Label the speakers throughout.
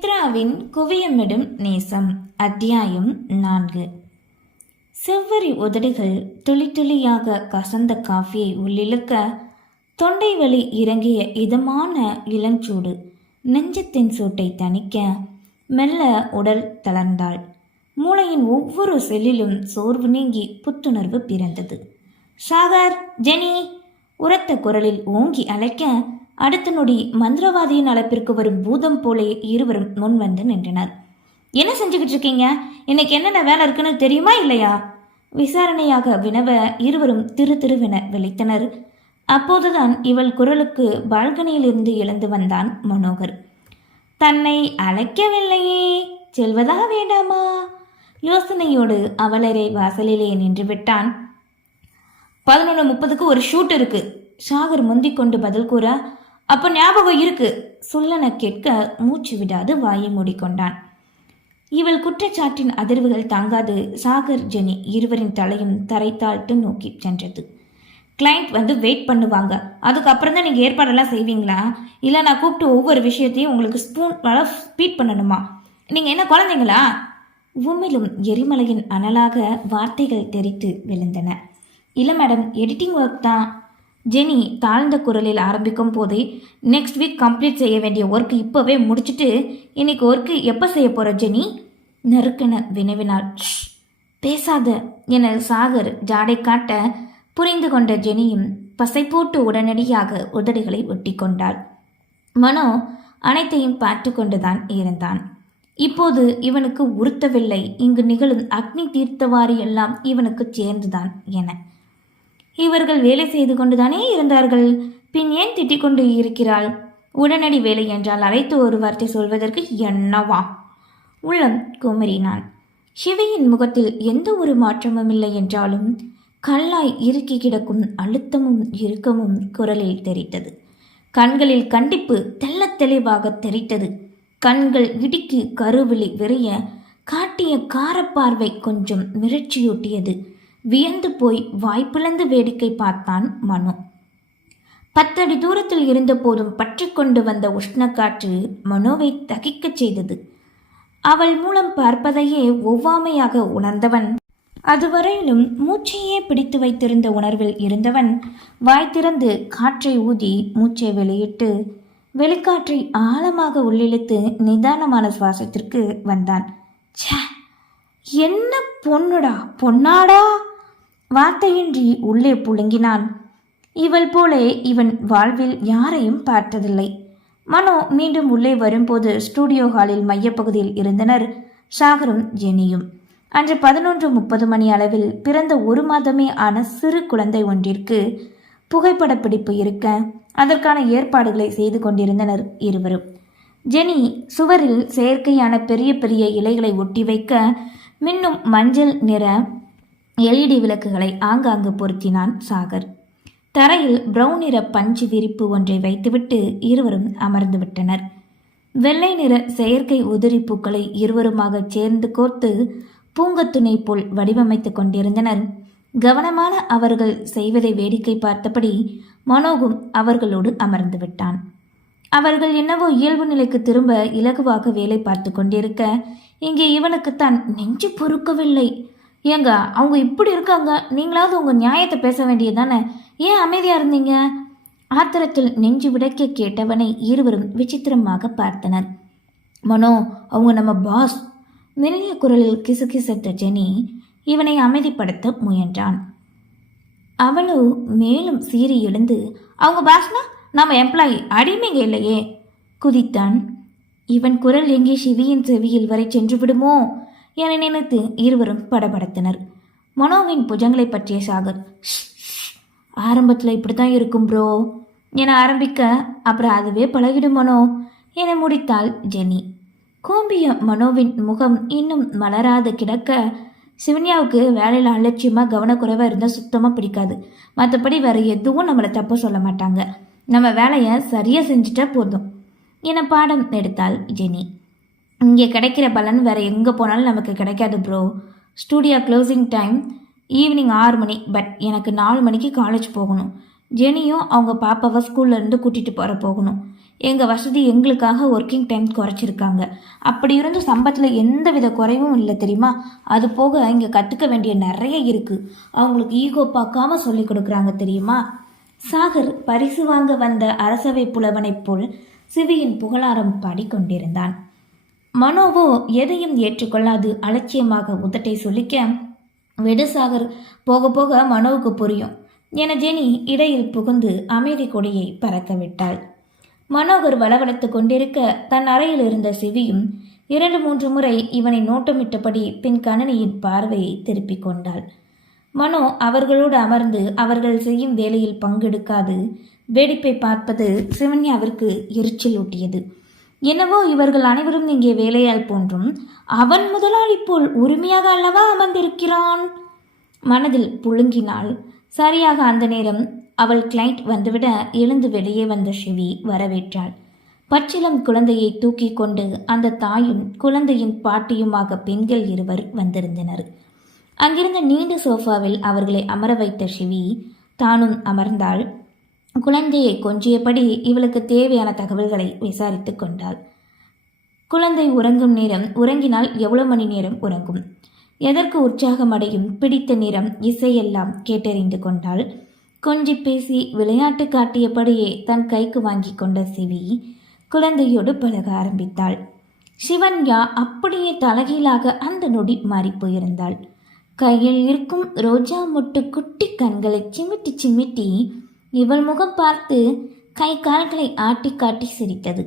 Speaker 1: சித்ராவின் குவியமிடும் நேசம் அத்தியாயம் நான்கு. செவ்வரி உதடுகள் துளி துளியாக கசந்த காஃபியை உள்ளிழுக்க தொண்டை வலி இறங்கிய இதமான இளஞ்சூடு நெஞ்சத்தின் சூட்டை தணிக்க மெல்ல உடல் தளர்ந்தாள். மூளையின் ஒவ்வொரு செல்லிலும் சோர்வு நீங்கி புத்துணர்வு பிறந்தது. சாகர் ஜெனி உரத்த குரலில் ஓங்கி அழைக்க அடுத்த நொடி மந்திரவாதியின் அழைப்பிற்கு வரும் பூதம் போலே இருவரும் முன் வந்து நின்றனர். என்ன செஞ்சுக்கிட்டு இருக்கீங்க? இன்னைக்கு என்னென்ன வேலை இருக்குன்னு தெரியுமா இல்லையா? விசாரணையாக வினவ இருவரும் திரு திருவென விழித்தனர். அப்போதுதான் இவள் குரலுக்கு பால்கனியிலிருந்து எழுந்து வந்தான் மனோகர். தன்னை அழைக்கவில்லையே செல்வதா வேண்டாமா? யோசனையோடு அவளரை வாசலிலே நின்று விட்டான். பதினொன்று முப்பதுக்கு ஒரு ஷூட் இருக்கு சாகர் முந்திக் கொண்டு பதில் கூற அப்போ ஞாபகம் இருக்கு. சொல்லன கேட்க மூச்சு விடாது வாயை மூடிக்கொண்டான். இவள் குற்றச்சாட்டின் அதிர்வுகள் தாங்காது சாகர் ஜெனி இருவரின் தலையும் தரைத்தாழ்த்து நோக்கி சென்றது. கிளைண்ட் வந்து வெயிட் பண்ணுவாங்க. அதுக்கப்புறம் தான் நீங்கள் ஏற்பாடெல்லாம் செய்வீங்களா? இல்லை நான் கூப்பிட்டு ஒவ்வொரு விஷயத்தையும் உங்களுக்கு ஸ்பூன் வள ஸ்பீட் பண்ணணுமா? நீங்கள் என்ன குழந்தைங்களா? உம்மிலும் எரிமலையின் அனலாக வார்த்தைகள் தெரித்து விழுந்தன. இல்லை மேடம் எடிட்டிங் ஒர்க் தான் ஜெனி தாழ்ந்த குரலில் ஆரம்பிக்கும் போதே நெக்ஸ்ட் வீக் கம்ப்ளீட் செய்ய வேண்டிய ஒர்க் இப்போவே முடிச்சுட்டு இன்னைக்கு ஒர்க்கு எப்போ செய்ய போகிற ஜெனி? நெருக்கென வினவினாள். "ஷ், பேசாத என சாகர் ஜாடை காட்ட புரிந்து கொண்ட ஜெனியும் பசை போட்டு உடனடியாக உதடுகளை ஒட்டி கொண்டாள். மனோ அனைத்தையும் பார்த்து கொண்டுதான் இருந்தான். இப்போது இவனுக்கு உறுத்தவில்லை. இங்கு நிகழும் அக்னி தீர்த்தவாரி எல்லாம் இவனுக்கு சேர்ந்துதான் என. இவர்கள் வேலை செய்து கொண்டுதானே இருந்தார்கள்? பின் ஏன் திட்டிக் கொண்டு இருக்கிறாள்? உடனடி வேலை என்றால் அழைத்து ஒரு வார்த்தை சொல்வதற்கு என்னவா? உள்ளம் குமரினான். சிவையின் முகத்தில் எந்த ஒரு மாற்றமும் இல்லை என்றாலும் கல்லாய் இறுக்கி கிடக்கும் அழுத்தமும் இறுக்கமும் குரலில் தெரித்தது. கண்களில் கண்டிப்பு தெள்ள தெளிவாக தெரித்தது. கண்கள் இடுக்கி கருவிழி விரிய காட்டிய காரப்பார்வை கொஞ்சம் மிரட்சியூட்டியது. வியந்து போய் வாய்ப்பிழந்து வேடிக்கை பார்த்தான் மனு. பத்தடி தூரத்தில் இருந்தபோதும் பற்றி கொண்டு வந்த உஷ்ணக்காற்று மனோவை தகிக்கச் செய்தது. அவள் மூலம் பார்ப்பதையே ஒவ்வாமையாக உணர்ந்தவன் அதுவரையிலும் மூச்சையே பிடித்து வைத்திருந்த உணர்வில் இருந்தவன் வாய் திறந்து காற்றை ஊதி மூச்சை வெளியிட்டு வெளிக்காற்றை ஆழமாக உள்ளிழுத்து நிதானமான சுவாசத்திற்கு வந்தான். ச்சே! என்ன பொண்ணுடா பொன்னாடா! வார்த்தையின்றி உள்ளே புழுங்கினான். இவள் போலே இவன் வாழ்வில் யாரையும் பார்த்ததில்லை. மனோ மீண்டும் உள்ளே வரும்போது ஸ்டூடியோ ஹாலில் மையப்பகுதியில் இருந்தனர். சாகரும் ஜெனியும். அன்று பதினொன்று முப்பது மணி அளவில் பிறந்த ஒரு மாதமே ஆன சிறு குழந்தை ஒன்றிற்கு புகைப்பட பிடிப்பு இருக்க அதற்கான ஏற்பாடுகளை செய்து கொண்டிருந்தனர் இருவரும். ஜெனி சுவரில் செயற்கையான பெரிய பெரிய இலைகளை ஒட்டி வைக்க மின்னும் மஞ்சள் நிற எல்இடி விளக்குகளை ஆங்காங்கு பொருத்தினான் சாகர். தரையில் பிரவுன் நிற பஞ்சு விரிப்பு ஒன்றை வைத்துவிட்டு இருவரும் அமர்ந்து விட்டனர். வெள்ளை நிற செயற்கை உதிரி பூக்களை இருவருமாக சேர்ந்து கோர்த்து பூங்கத்துணை போல் வடிவமைத்துக் கொண்டிருந்தனர். கவனமான அவர்கள் செய்வதை வேடிக்கை பார்த்தபடி மனோகும் அவர்களோடு அமர்ந்து விட்டான். அவர்கள் என்னவோ இயல்பு நிலைக்கு திரும்ப இலகுவாக வேலை பார்த்து கொண்டிருக்க இங்கே இவனுக்குத்தான் நெஞ்சு பொறுக்கவில்லை. ஏங்க அவங்க இப்படி இருக்காங்க நீங்களாவது உங்கள் நியாயத்தை பேச வேண்டியதானே ஏன் அமைதியாக இருந்தீங்க? ஆத்திரத்தில் நெஞ்சு விடக்க கேட்டவனை இருவரும் விசித்திரமாக பார்த்தனர். மனோ அவங்க நம்ம பாஸ் மெல்லிய குரலில் கிசுகிசத்த ஜெனி இவனை அமைதிப்படுத்த முயன்றான். அவளோ மேலும் சீறி எழுந்து அவங்க பாஸ்னா நம்ம எம்ப்ளாயி அடிமைங்க இல்லையே குதித்தான். இவன் குரல் எங்கே சிவியின் செவியில் வரை சென்று விடுமோ? என நினைத்து இருவரும் படபடத்தனர். மனோவின் புஜங்களை பற்றிய சாகர் ஆரம்பத்தில் இப்படி தான் இருக்கும் ப்ரோ என ஆரம்பிக்க அப்புறம் அதுவே பழகிடும் மனோ என முடித்தாள் ஜெனி. கூம்பிய மனோவின் முகம் இன்னும் மலராது கிடக்க சிவன்யாவுக்கு வேலையில் அலட்சியமாக கவனக்குறைவாக இருந்தால் சுத்தமாக பிடிக்காது. மற்றபடி வேறு எதுவும் நம்மளை தப்பு சொல்ல மாட்டாங்க. நம்ம வேலையை சரியாக செஞ்சுட்டா போதும் என பாடம் எடுத்தாள் ஜெனி. இங்கே கிடைக்கிற பலன் வேறு எங்கே போனாலும் நமக்கு கிடைக்காது bro studio closing time evening ஆறு மணி. பட் எனக்கு நாலு மணிக்கு காலேஜ் போகணும். ஜெனியும் அவங்க பாப்பாவை ஸ்கூல்லேருந்து கூட்டிகிட்டு போகிற போகணும். எங்கள் வசதி எங்களுக்காக ஒர்க்கிங் டைம் குறைச்சிருக்காங்க. அப்படி இருந்தும் சம்பளத்தில் எந்த வித குறைவும் இல்லை தெரியுமா? அது போக இங்கே கற்றுக்க வேண்டிய நிறைய இருக்குது அவங்களுக்கு ஈகோ பார்க்காம சொல்லி கொடுக்குறாங்க தெரியுமா? சாகர் பரிசு வாங்க வந்த அரசவை புலவனைப் போல் சிவியின் புகழாரம் பாடிக்கொண்டிருந்தான். மனோவோ எதையும் ஏற்றுக்கொள்ளாது அலட்சியமாக உதட்டை சொல்லிக்க வெடுசாகர் போக போக மனோவுக்கு புரியும் என ஜெனி இடையில் புகுந்து அமைதி கொடியை பறக்க விட்டாள். மனோகர் வளவளத்து கொண்டிருக்க தன் அறையில் இருந்த சிவியும் இரண்டு மூன்று முறை இவனை நோட்டமிட்டபடி பின் கணனியின் பார்வையை திருப்பிக் கொண்டாள். மனோ அவர்களோடு அமர்ந்து அவர்கள் செய்யும் வேலையில் பங்கெடுக்காது வேடிப்பை பார்ப்பது சிவன்யாவிற்கு எரிச்சல் ஊட்டியது என்னவோ இவர்கள் அனைவரும் இங்கே வேலையால் போன்றும் அவன் முதலாளி போல் உரிமையாக அல்லவா அமர்ந்திருக்கிறான்? மனதில் புழுங்கினாள். சரியாக அந்த நேரம் அவள் கிளைண்ட் வந்துவிட எழுந்து வெளியே வந்த சிவி வரவேற்றாள். பச்சிலம் குழந்தையை தூக்கி கொண்டு அந்த தாயும் குழந்தையின் பாட்டியுமாக பெண்கள் இருவர் வந்திருந்தனர். அங்கிருந்த நீண்ட சோஃபாவில் அவர்களை அமர வைத்த சிவி தானும் அமர்ந்தாள். குழந்தையை கொஞ்சியபடி இவளுக்கு தேவையான தகவல்களை விசாரித்து கொண்டாள். குழந்தை உறங்கும் நேரம் உறங்கினால் எவ்வளவு மணி நேரம் உறங்கும்? எதற்கு உற்சாகம் அடையும் பிடித்த நிறம் இசையெல்லாம் கேட்டறிந்து கொண்டாள். கொஞ்சி பேசி விளையாட்டு காட்டியபடியே தன் கைக்கு வாங்கி கொண்ட சிவி குழந்தையோடு பழக ஆரம்பித்தாள். சிவன்யா அப்படியே தலைகீழாக அந்த நொடி மாறி போயிருந்தாள். கையில் இருக்கும் ரோஜா மொட்டு குட்டி கண்களை சிமிட்டி சிமிட்டி இவள் முகம் பார்த்து கை கால்களை ஆட்டி காட்டி சிரித்தது.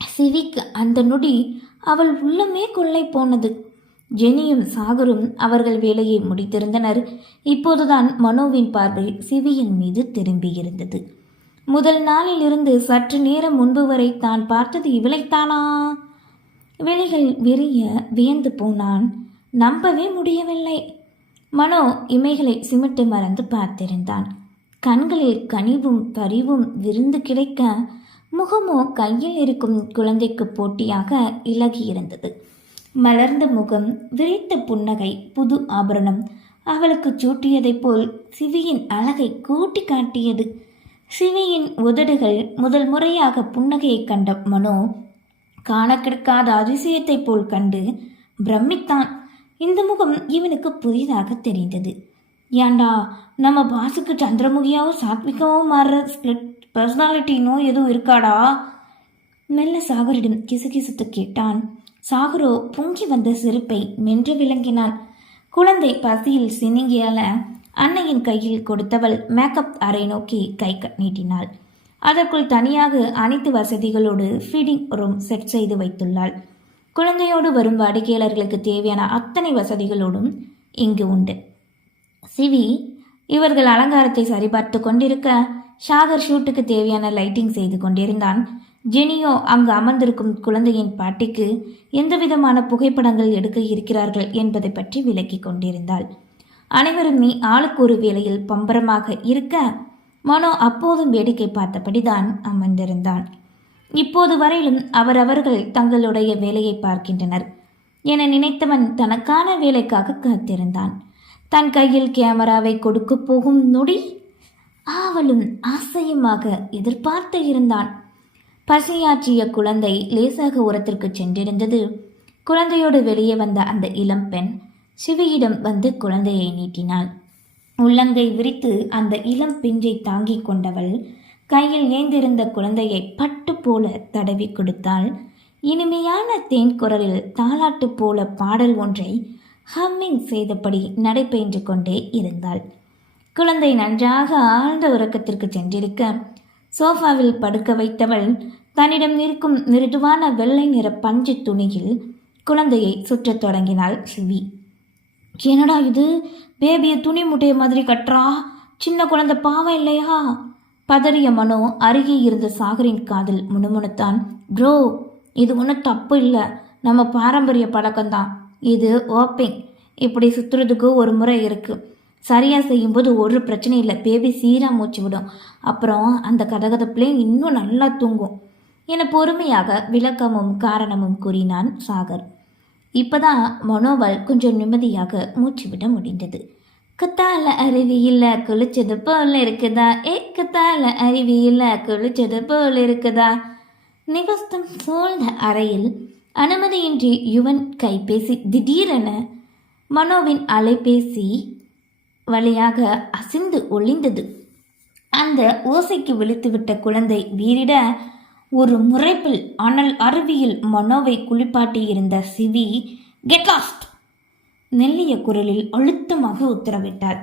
Speaker 1: சிவிக்கு அந்த நொடி அவள் உள்ளமே கொள்ளை போனது. ஜெனியும் சாகரும் அவர்கள் வேலையை முடித்திருந்தனர். இப்போதுதான் மனோவின் பார்வை சிவியின் மீது திரும்பியிருந்தது முதல் நாளிலிருந்து சற்று நேரம் முன்பு வரை தான் பார்த்தது இவளைத்தானா? விழிகள் விரிய வியந்து போனான். நம்பவே முடியவில்லை. மனோ இமைகளை சிமிட்டு மறந்து பார்த்திருந்தான். கண்களில் கனிவும் பரிவும் விருந்து கிடைக்க முகமோ கையில் இருக்கும் குழந்தைக்கு போட்டியாக இலகி இருந்தது மலர்ந்த முகம் விரைத்த புன்னகை புது ஆபரணம் அவளுக்கு சூட்டியதைப் போல் சிவியின் அழகை கூட்டி காட்டியது. சிவியின் உதடுகள் முதல் முறையாக புன்னகையை கண்ட மனோ காண கிடைக்காத அதிசயத்தைப் போல் கண்டு பிரமித்தான். இந்த முகம் இவனுக்கு புதிதாக தெரிந்தது. ஏண்டா நம்ம பாஸுக்கு சந்திரமுகியாவும் சாத்விகாவும் மாறுற ஸ்பிளிட் பர்சனாலிட்டி நோய் எதுவும் இருக்காடா? மெல்ல சாகரிடம் கிசுகிசுத்து கேட்டான். சாகரோ பொங்கி வந்த சிரிப்பை மென்று விளங்கினான் குழந்தை பசியில் சினிங்கியால அன்னையின் கையில் கொடுத்தவள் மேக்கப் அறை நோக்கி கை நீட்டினாள். அதற்குள் தனியாக அனைத்து வசதிகளோடு ஃபீடிங் ரூம் செட் செய்து வைத்துள்ளாள். குழந்தையோடு வரும் வாடிக்கையாளர்களுக்கு தேவையான அத்தனை வசதிகளோடும் இங்கு உண்டு. சிவி இவர்கள் அலங்காரத்தை சரிபார்த்து கொண்டிருக்க ஷாகர் ஷூட்டுக்கு தேவையான லைட்டிங் செய்து கொண்டிருந்தான். ஜெனியோ அங்கு அமர்ந்திருக்கும் குழந்தையின் பாட்டிக்கு எந்த விதமான புகைப்படங்கள் எடுக்க இருக்கிறார்கள் என்பதை பற்றி விலக்கி கொண்டிருந்தாள். அனைவருமே ஆளுக்கு ஒரு வேளையில் பம்பரமாக இருக்க மனோ அப்போதும் வேடிக்கை பார்த்தபடிதான் அமர்ந்திருந்தான். இப்போது வரையிலும் அவரவர்கள் தங்களுடைய வேலையை பார்க்கின்றனர் என நினைத்தவன் தனக்கான வேலைக்காக காத்திருந்தான். தன் கையில் கேமராவை கொடுக்கப் போகும் நொடி ஆவலும் ஆசையுமாக எதிர்பார்த்து இருந்தான். பசியாற்றிய குழந்தை லேசாக உரத்திற்கு சென்றிருந்தது. குழந்தையோடு வெளியே வந்த அந்த இளம்பெண் சிவியிடம் வந்து குழந்தையை நீட்டினாள். உள்ளங்கை விரித்து அந்த இளம் பிஞ்சை தாங்கிக் கொண்டவள் கையில் ஏந்திருந்த குழந்தையை பட்டு போல தடவி கொடுத்தாள். இனிமையான தேன் குரலில் தாலாட்டு போல பாடல் ஒன்றை ஹம்மிங் செய்தபடி நடைபெயின்று கொண்டே இருந்தாள். குழந்தை நன்றாக ஆழ்ந்த உறக்கத்திற்கு சென்றிருக்க சோஃபாவில் படுக்க வைத்தவள் தன்னிடம் இருக்கும் மிருதுவான வெள்ளை நிற பஞ்சு துணியில் குழந்தையை சுற்றத் தொடங்கினாள் சிவி. என்னடா இது? பேபியை துணி முட்டைய மாதிரி கட்டுறா? சின்ன குழந்தை பாவம் இல்லையா? பதறிய மனோ அருகே இருந்த சாகரின் காதில் முணுமுணுத்தான். ப்ரோ இது ஒன்றும் தப்பு இல்லை. நம்ம பாரம்பரிய பழக்கம்தான். இது ஓப்பிங். இப்படி சுற்றுறதுக்கு ஒரு முறை இருக்குது சரியாக செய்யும்போது ஒரு பிரச்சனை இல்லை. பேபி சீராக மூச்சு விடும். அப்புறம் அந்த கதகதப்புலேயும் இன்னும் நல்லா தூங்கும். என பொறுமையாக விளக்கமும் காரணமும் கூறினான் சாகர். இப்போதான் மனோவால் கொஞ்சம் நிம்மதியாக மூச்சு விட முடிந்தது. கத்தால அருவியில் குளிச்சது போல் இருக்குதா? ஏ கத்தால அருவியில் குளிச்சது போல் இருக்குதா? நிவஸ்தம் சூழ்ந்த அறையில் அனுமதியின்றி யுவன் கைபேசி திடீரென மனோவின் அலைபேசி வழியாக அசிந்து ஒளிந்தது. அந்த ஓசைக்கு விழித்துவிட்ட குழந்தை வீரிட ஒரு முறைப்பில் அனல் அருவியில் மனோவை குளிப்பாட்டியிருந்த சிவி கெட் லாஸ்ட் மெல்லிய குரலில் அழுத்தமாக உத்தரவிட்டார்.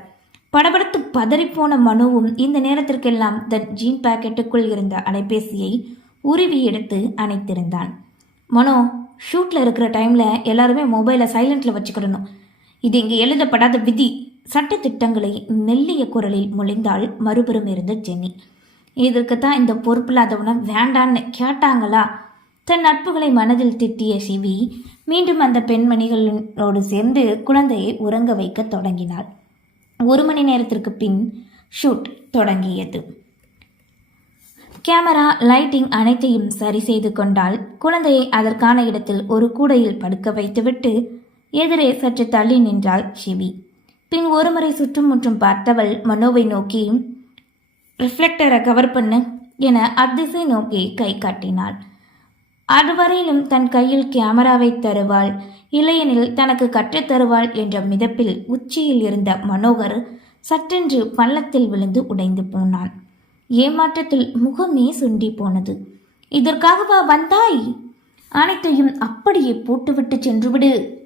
Speaker 1: படபடத்து பதறிப்போன மனுவும் இந்த நேரத்திற்கெல்லாம் தன் ஜீன் பாக்கெட்டுக்குள் இருந்த அலைபேசியை உருவி எடுத்து அணைத்திருந்தான். மனோ ஷூட்டில் இருக்கிற டைமில் எல்லாருமே மொபைலை சைலண்டில் வச்சுக்கிடணும். இது இங்கே எழுதப்படாத விதி. சட்ட திட்டங்களை மெல்லிய குரலில் மொழிந்தாள் மறுபுறம் இருந்த ஜென்னி. இதற்கு தான் இந்த பொறுப்பில்லாதவனை வேண்டான்னு கேட்டாங்களா? தன் நட்புகளை மனதில் திட்டிய சிவி மீண்டும் அந்த பெண்மணிகளோடு சேர்ந்து குழந்தையை உறங்க வைக்க தொடங்கினாள். ஒரு மணி நேரத்திற்கு பின் ஷூட் தொடங்கியது. கேமரா லைட்டிங் அனைத்தையும் சரி செய்து கொண்டால் குழந்தையை அதற்கான இடத்தில் ஒரு கூடையில் படுக்க வைத்துவிட்டு எதிரே சற்று தள்ளி நின்றாள் ஷிவி பின் ஒருமுறை சுற்றும் முற்றும் பார்த்தவள் மனோவை நோக்கி ரிஃப்ளெக்டரை கவர் பண்ணு என அத்திசை நோக்கி கை காட்டினாள். அதுவரையிலும் தன் கையில் கேமராவை தருவாள் இல்லையெனில் தனக்கு கற்றுத் தருவாள் என்ற மிதப்பில் உச்சியில் இருந்த மனோகர் சற்றென்று பள்ளத்தில் விழுந்து உடைந்து போனான். ஏமாற்றத்தில் முகமே சுண்டி போனது. இதற்காகவா வந்தாய்? அனைத்தையும் அப்படியே போட்டுவிட்டு சென்றுவிடு.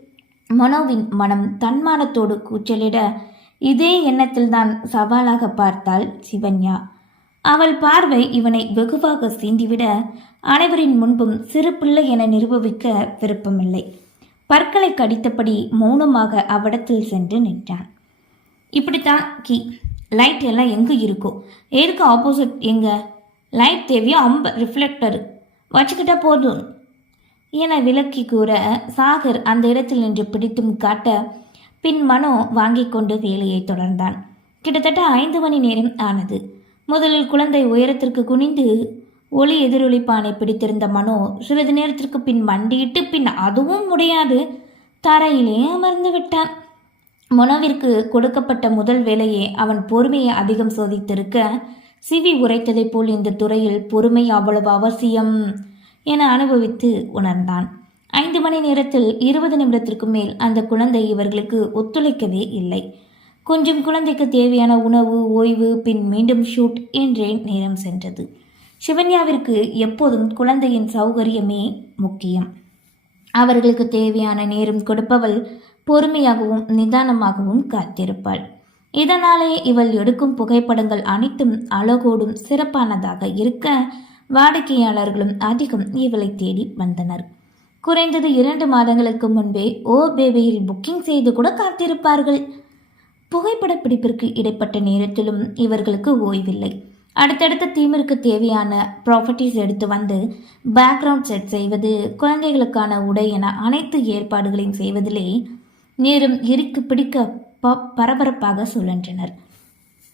Speaker 1: மனோவின் மனம் தன்மானத்தோடு கூச்சலிட இதே எண்ணத்தில்தான் சவாலாக பார்த்தாள் சிவன்யா. அவள் பார்வை இவனை வெகுவாக சீண்டிவிட அனைவரின் முன்பும் சிறு பிள்ளை என நிரூபிக்க விருப்பமில்லை. பற்களை கடித்தபடி மௌனமாக அவ்விடத்தில் சென்று நின்றான். இப்படித்தான் கி. லைட் எல்லாம் எங்கே இருக்கோ? எதுக்கு ஆப்போசிட் எங்கே? லைட் தேவையோ? அம்ப ரிஃப்ளெக்டர் வச்சுக்கிட்டா போதும். என விளக்கி கூற சாகர் அந்த இடத்தில் நின்று பிடித்தும் காட்ட பின் மனோ வாங்கி கொண்டு வேலையை தொடர்ந்தான். கிட்டத்தட்ட ஐந்து மணி நேரம் ஆனது. முதலில் குழந்தை உயரத்திற்கு குனிந்து ஒளி எதிரொலிப்பானை பிடித்திருந்த மனோ சிறிது நேரத்திற்கு பின் மண்டியிட்டு பின் அதுவும் முடியாது. தரையிலே அமர்ந்து விட்டான். மனோவிற்கு கொடுக்கப்பட்ட முதல் வேலையே அவன் பொறுமையை அதிகம் சோதித்திருக்க சிவி உரைத்ததைப் போல் இந்த துறையில் பொறுமை அவ்வளவு அவசியம் என அனுபவித்து உணர்ந்தான். ஐந்து மணி நேரத்தில் இருபது நிமிடத்திற்கு மேல் அந்த குழந்தை இவர்களுக்கு ஒத்துழைக்கவே இல்லை. கொஞ்சம் குழந்தைக்கு தேவையான உணவு ஓய்வு பின் மீண்டும் ஷூட் என்றே நேரம் சென்றது. சிவன்யாவிற்கு எப்போதும் குழந்தையின் சௌகரியமே முக்கியம். அவர்களுக்கு தேவையான நேரம் கொடுப்பவள் பொறுமையாகவும் நிதானமாகவும் காத்திருப்பாள். இதனாலே இவள் எடுக்கும் புகைப்படங்கள் அனைத்தும் அழகோடும் சிறப்பானதாக இருக்க வாடிக்கையாளர்களும் அதிகம் இவளை தேடி வந்தனர். குறைந்தது இரண்டு மாதங்களுக்கு முன்பே ஓ பேபியில் புக்கிங் செய்து கூட காத்திருப்பார்கள். புகைப்பட பிடிப்பிற்கு இடைப்பட்ட நேரத்திலும் இவர்களுக்கு ஓய்வில்லை. அடுத்தடுத்த தீமிற்கு தேவையான ப்ராப்பர்ட்டிஸ் எடுத்து வந்து பேக்ரவுண்ட் செட் செய்வது குழந்தைகளுக்கான உடை என அனைத்து ஏற்பாடுகளையும் செய்வதிலே நேரம் எரிக்கு பிடிக்க ப பரபரப்பாக சுழன்றனர்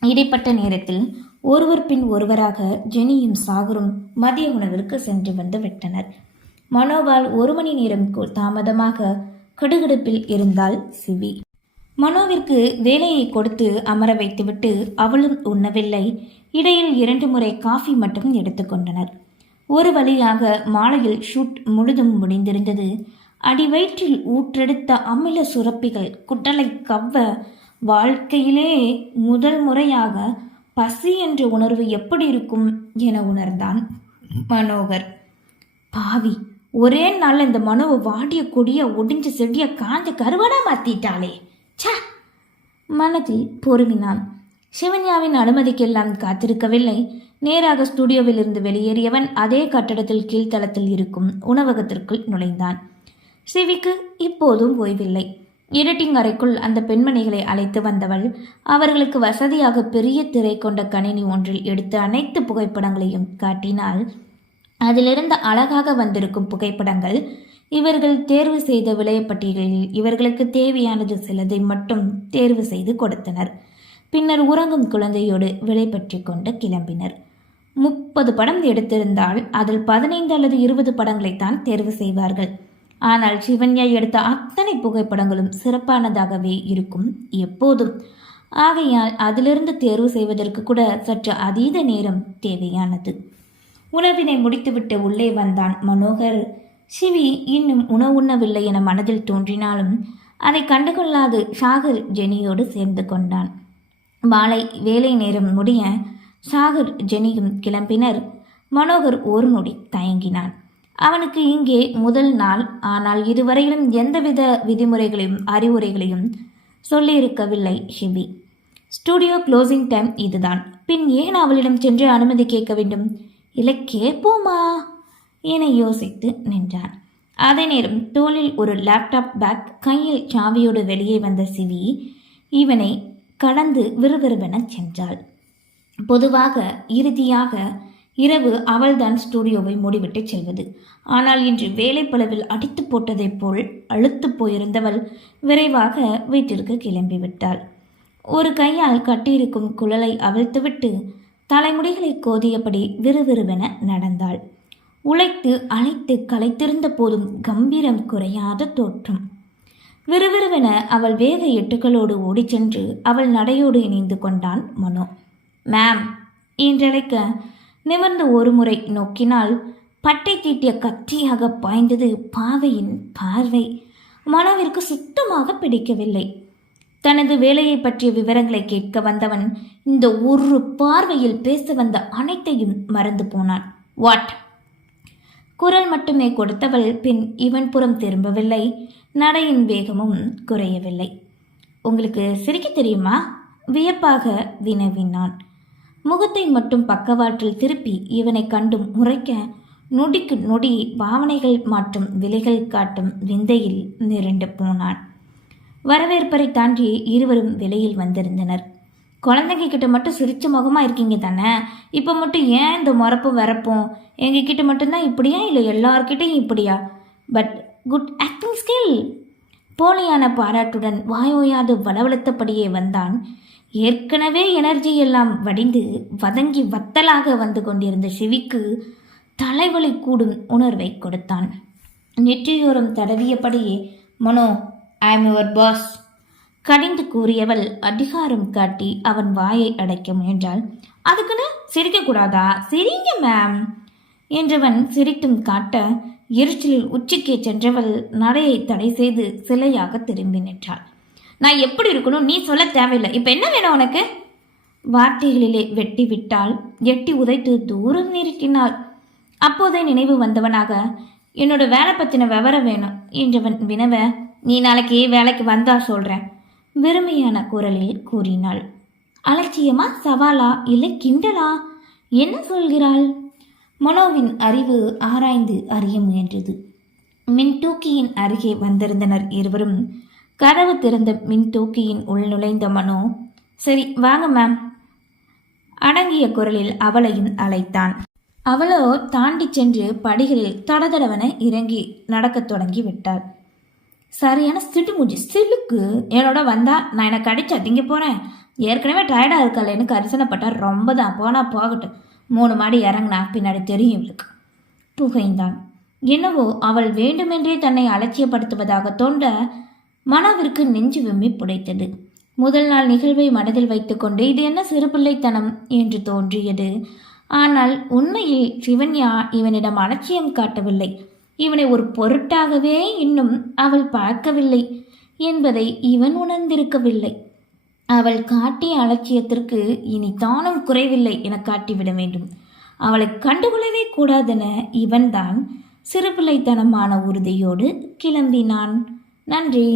Speaker 1: இடைப்பட்ட நேரத்தில் ஒருவர் பின் ஒருவராக ஜெனியும் சாகரும் மதிய உணவிற்கு சென்று வந்து விட்டனர். மனோவால் ஒரு மணி நேரம் தாமதமாக கடுகடுப்பில் இருந்தாள் சிவி. மனோவிற்கு வேலையை கொடுத்து அமர வைத்துவிட்டு அவளும் உண்ணவில்லை. இடையில் இரண்டு முறை காஃபி மட்டும் எடுத்துக்கொண்டனர் ஒரு வழியாக மாலையில் ஷூட் முழுதும் முடிந்திருந்தது. அடிவயிற்றில் ஊற்றெடுத்த அமில சுரப்பிகள் குட்டலை கவ்வ வாழ்க்கையிலே முதல் முறையாக பசி என்ற உணர்வு எப்படி இருக்கும் என உணர்ந்தான் மனோகர். பாவி ஒரே நாள் இந்த மனோவை வாடிய கொடிய ஒடிஞ்ச செடிய காஞ்ச கருவாடா மாத்திட்டாளே. ச்சே! மனதில் பொறுமினான். சிவன்யாவின் அனுமதிக்கெல்லாம் காத்திருக்கவில்லை. நேராக ஸ்டுடியோவிலிருந்து வெளியேறியவன் அதே கட்டடத்தில் கீழ்த்தளத்தில் இருக்கும் உணவகத்திற்குள் நுழைந்தான். சிவிக்கு இப்போதும் ஓய்வில்லை. எடிட்டிங் அறைக்குள் அந்த பெண்மணிகளை அழைத்து வந்தவள் அவர்களுக்கு வசதியாக பெரிய திரை கொண்ட கணினி ஒன்றில் எடுத்த அனைத்து புகைப்படங்களையும் காட்டினால் அதிலிருந்து அழகாக வந்திருக்கும் புகைப்படங்கள் இவர்கள் தேர்வு செய்த விளையப்பட்டியலில் இவர்களுக்கு தேவையானது சிலதை மட்டும் தேர்வு செய்து கொடுத்தனர். பின்னர் உறங்கும் குழந்தையோடு விடை கொண்டு கிளம்பினர். முப்பது படம் எடுத்திருந்தால் அதில் பதினைந்து அல்லது இருபது படங்களைத்தான் தேர்வு செய்வார்கள். ஆனால் சிவன்யா எடுத்த அத்தனை புகைப்படங்களும் சிறப்பானதாகவே இருக்கும் எப்போதும். ஆகையால் அதிலிருந்து தேர்வு செய்வதற்கு கூட சற்று அதீத நேரம் தேவையானது. உணவினை முடித்துவிட்டு உள்ளே வந்தான் மனோகர். சிவி இன்னும் உணவுண்ணவில்லை என மனதில் தோன்றினாலும் அதை கண்டுகொள்ளாது சாகர் ஜெனியோடு சேர்ந்து கொண்டான். மாலை வேலை நேரம் முடிய சாகர் ஜெனியும் கிளம்பினர். மனோகர் ஒரு நொடி தயங்கினான். அவனுக்கு இங்கே முதல் நாள். ஆனால் இதுவரையிலும் எந்தவித விதிமுறைகளையும் அறிவுரைகளையும் சொல்லியிருக்கவில்லை ஹிபி. ஸ்டூடியோ க்ளோசிங் டைம் இதுதான். பின் ஏன் அவளிடம் சென்று அனுமதி கேட்க வேண்டும்? இல்லை கேட்போமா? என யோசித்து நின்றான். அதே நேரம் தோளில் ஒரு லேப்டாப் பேக் கையில் சாவியோடு வெளியே வந்த சிவி இவனை கடந்து விறுவிறுவென சென்றாள். பொதுவாக இறுதியாக இரவு அவள்தான் ஸ்டூடியோவை மூடிவிட்டு செல்வது. ஆனால் இன்று வேலைப்பளவில் அடித்து போட்டதைப் போல் அழுத்து போயிருந்தவள் விரைவாக வீட்டிற்கு கிளம்பிவிட்டாள். ஒரு கையால் கட்டியிருக்கும் குழலை அவிழ்த்துவிட்டு தலைமுடிகளை கோதியபடி விறுவிறுவென நடந்தாள். உழைத்து அழைத்து களைத்திருந்த போதும் கம்பீரம் குறையாத தோற்றம். விறுவிறுவென அவள் வேக எட்டுக்களோடு ஓடிச் சென்று அவள் நடையோடு இணைந்து கொண்டான் மனோ. மேம் என்றழைக்க நிமிர்ந்து ஒரு முறை நோக்கினால் பட்டை தீட்டிய கத்தியாக பாய்ந்தது பாவையின் பார்வை. மனோவிற்கு சுத்தமாக பிடிக்கவில்லை. தனது வேலையை பற்றிய விவரங்களை கேட்க வந்தவன் இந்த ஒரு பார்வையில் பேச வந்த அனைத்தையும் மறந்து போனான். வாட் குரல் மட்டுமே கொடுத்தவள் பின் இவன் புறம் திரும்பவில்லை. நடையின் வேகமும் குறையவில்லை. உங்களுக்கு சிரிக்க தெரியுமா? வியப்பாக வினவினான். முகத்தை மட்டும் பக்கவாற்றில் திருப்பி இவனை கண்டும் முறைக்க நொடிக்கு நொடி பாவனைகள் மாற்றும் விலைகள் காட்டும் விந்தையில் நிரண்டு போனான். வரவேற்பரை தாண்டி இருவரும் வெளியில் வந்திருந்தனர். குழந்தைங்க கிட்ட மட்டும் சிரிச்ச முகமாக இருக்கீங்க தானே? இப்போ மட்டும் ஏன் இந்த மொறப்பும் வரப்போம்? எங்ககிட்ட மட்டும்தான் இப்படியா? இல்லை எல்லார்கிட்டையும் இப்படியா? பட் குட் ஆக்டிங் ஸ்கில் போலியான பாராட்டுடன் வாயோயாது வளவளத்தபடியே வந்தான் ஏற்கனவே எனர்ஜி எல்லாம் வடிந்து வதங்கி வத்தலாக வந்து கொண்டிருந்த சிவிக்கு தலைவலி கூடும் உணர்வை கொடுத்தான். நெற்றியோரம் தடவியபடியே Mano I am your boss கடிந்து கூறியவள் அதிகாரம் காட்டி அவன் வாயை அடைக்க முயன்றாள். அதுக்குன்னு சிரிக்கக்கூடாதா சிரிங்க மேம் என்றவன் சிரித்தும் காட்ட எரிச்சலில் உச்சிக்கே சென்றவள் நடையை தடை செய்து சிலையாக திரும்பி நின்றாள். நான் எப்படி இருக்கணும் நீ சொல்ல தேவையில்லை. இப்போ என்ன வேணும் உனக்கு? வார்த்தைகளிலே வெட்டி விட்டால் எட்டி உதைத்து தூரம் நிறுத்தினாள் அப்போதே நினைவு வந்தவனாக என்னோட வேலை பற்றின விவரம் வேணும். என்றவன் வினவ நீ நாளைக்கு வேலைக்கு வந்தா சொல்கிறேன் வெறுமையான குரலில் கூறினாள். அலட்சியமா? சவாலா? இல்லை கிண்டலா? என்ன சொல்கிறாள்? மனோவின் அறிவு ஆராய்ந்து அறிய முயன்றது. மின்தூக்கியின் அருகே வந்திருந்தனர் இருவரும் கதவு திறந்த மின் தூக்கியின் உள் நுழைந்த மனு. சரி வாங்க மேம் அடங்கிய குரலில் அவளையும் அழைத்தான். அவளோ தாண்டி சென்று படிகளில் தடதடவென இறங்கி நடக்கத் தொடங்கி விட்டாள். சரியான சிட்டுமூஞ்சி சிலுக்கு. என்னோட வந்தா நான் என்னை கடிச்சு அதிங்க போகிறேன் ஏற்கனவே டயர்டாக இருக்கலன்னு கரிசனப்பட்டா ரொம்ப தான் போனா போகட்டும். மூணு மாடி இறங்குனா பின்னாடி தெரியும் இவளுக்கு. புகைந்தான். என்னவோ அவள் வேண்டுமென்றே தன்னை அலட்சியப்படுத்துவதாக தோன்ற மனாவிற்கு நெஞ்சு விம்மி புடைத்தது. முதல் நாள் நிகழ்வை மனதில் வைத்துக்கொண்டு இது என்ன சிறுபிள்ளைத்தனம் என்று தோன்றியது. ஆனால் உண்மையில் சிவன்யா இவனிடம் அலட்சியம் காட்டவில்லை. இவனை ஒரு பொருட்டாகவே இன்னும் அவள் பார்க்கவில்லை என்பதை இவன் உணர்ந்திருக்கவில்லை. அவள் காட்டிய அலட்சியத்திற்கு இனி தானும் குறைவில்லை என காட்டிவிட வேண்டும். அவளை கண்டுகொள்ளவே கூடாதென இவன்தான் சிறுபிள்ளைத்தனமான உறுதியோடு கிளம்பினான். நன்றி.